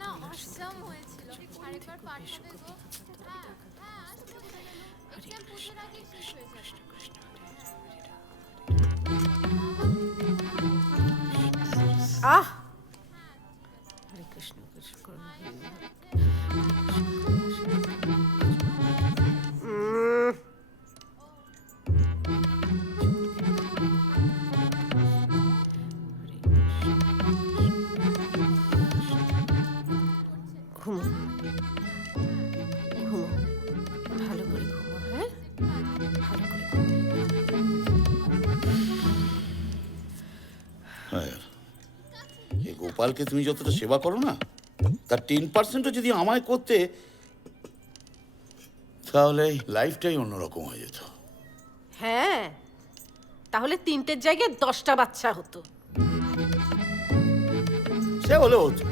না অসাম হয়েছিল। আরেকবার পাঠ হবে গো হ্যাঁ হ্যাঁ এক্সাম পুজোর আগে শেষ হয়ে যাবে। আহ! হরে কৃষ্ণ কৃষ্ণ ঘুমো। ঘুমো। ভালো করে ঘুমো হ্যাঁ? ভালো করে হ্যাঁ। এই গোপালকে তুমি যতটা সেবা করো না তার টেন পার্সেন্টও যদি আমায় করতে তাহলে লাইফটাই অন্যরকম হয়ে যেত। হ্যাঁ। তাহলে তিনটের জায়গায় দশটা বাচ্চা হতো। সে হলেও হতো